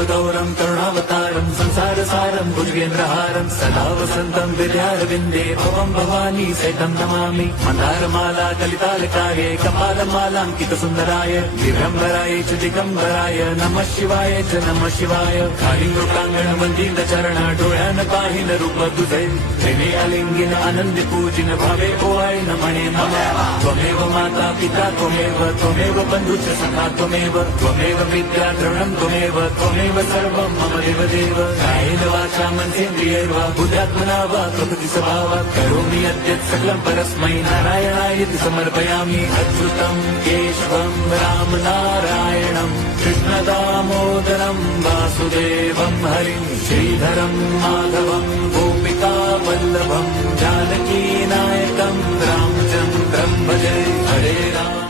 कर्पूरगौरं करुणावतारं संसारसारं भुजगेन्द्रहारं सदा वसन्तं विद्यारविन्दे भवं भवानी सहितं नमामि। मन्दारमाला कलितालकाये कपालमालाङ्कितसुन्दराय दिगम्बराय च दिगम्बराय नमः शिवाय च नमः शिवाय। कालिमृताङ्गणमन्दिरचरण डोळ्यान पाहिन रूप तुझे प्रेमे आलिंगिन आनंदी पूजिन भावे ओवाळीन म्हणे नमः। त्वमेव माता पिता त्वमेव बन्धुश्च सखा त्वमेव विद्या द्रवणं त्वमेव सर्वं मम देवदेव। कायेन वाचा मनसेन्द्रियैर्वा बुद्ध्यात्मना वा प्रकृति स्वभावात् करोमि यद्यत् सकलं परस्मै नारायणायति समर्पयामि। अच्युतं केशवं राम नारायणं कृष्णदामोदरं वासुदेवं हरिं श्रीधरं माधवं गोपिका वल्लभं जानकी नायकं रामचन्द्रं भजे। हरे राम